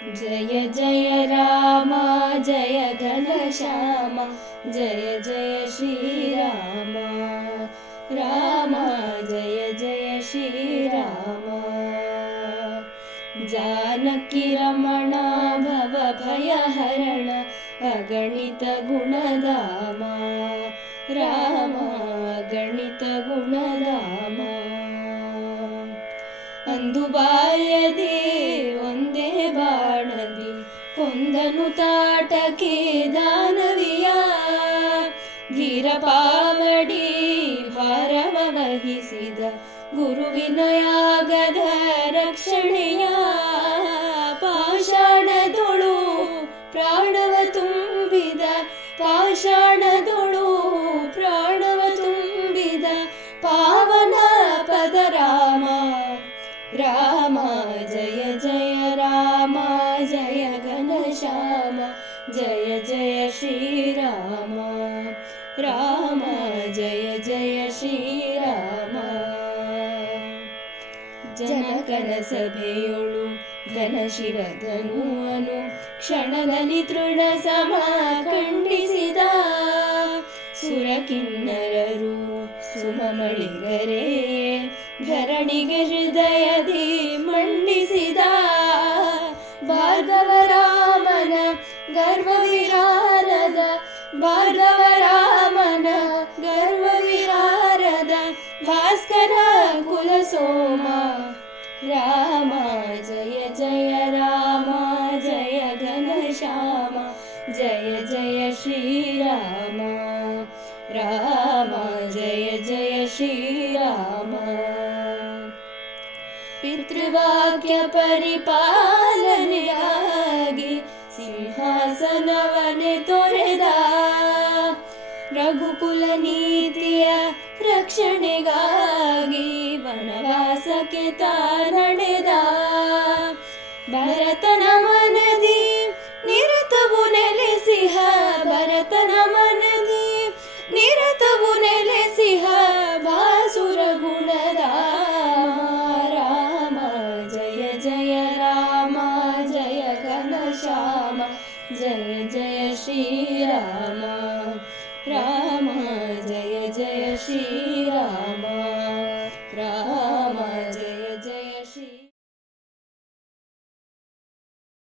जय जय राम जय घनश्याम जय जय श्रीराम राम जय जय श्रीराम जानकी रमण भव भयहरण अगणित गुणधाम राम अगणित गुणधाम अंದು ಬಾಲ್ಯದಿ ಒಂದೇ ಬಾಣದಿ ಕೊಂದನು ತಾಟಕೆ ದಾನವಿಯ ಧೀರ ಪಾವಡಿ ಭಾರವ ವಹಿಸಿದ ಗುರುವಿನ ಯಾಗದ ರಕ್ಷಣೆಯ ಪಾಷಾಣದೊಳು ಪ್ರಾಣವ ತುಂಬಿದ ಪಾಷಾಣದೊಳು ಪ್ರಾಣವ ತುಂಬಿದ ಪಾವನ ಪದ ರಾಮ राम जय जय राम जय घनश्याम जय जय श्रीराम राम जय जय श्रीराम ಜನಕನ ಸಭೆಯೊಳು ಘನಶಿರಧನುವನು ಕ್ಷಣದಲ್ಲಿ ತೃಣ ಸಮ ಖಂಡಿಸಿದ ಸುರಕಿನ್ನರರು ಸುಮಮಳಿಗರೇ ಧರಣಿಗೆ ಹೃದಯದಿ ಮಂಡಿಸಿದ ಭಾರ್ಗವರಾಮನ ಗರ್ವವಿಹಾರದ ಭಾರ್ಗವರಾಮನ ಗರ್ವವಿಹಾರದ ಭಾಸ್ಕರ ಕುಲಸೋಮ ರಾಮ ಜಯ ಜಯ ರಾಮ ಜಯ ಘನಶ್ಯಾಮ ಜಯ ಜಯ ಶ್ರೀರಾಮ ರಾಮ ಜಯ ಜಯ ಶ್ರೀರಾಮ ಪಿತೃವಾಕ್ಯ ಪರಿಪಾಲನೆಯಾಗಿ ಸಿಂಹಾಸನವನೆ ತೊರೆದ ರಘುಕುಲ ನೀತಿಯ ರಕ್ಷಣೆಗಾಗಿ ವನವಾಸಕ್ಕೆ ತಾನಡೆದ ಭರತನ ಮನದಿ ನಿರತವು ನೆಲೆಸಿಹ ಭರತನ ಮನದಿ ನಿರತವು ನೆಲೆಸಿಹ ಭಾಸುರ ಗುಣದ ರಾಮ ಜಯ ಜಯ ರಾಮ ಜಯ ಘನಶ್ಯಾಮ ಜಯ ಜಯ ಶ್ರೀರಾಮ ರಾಮ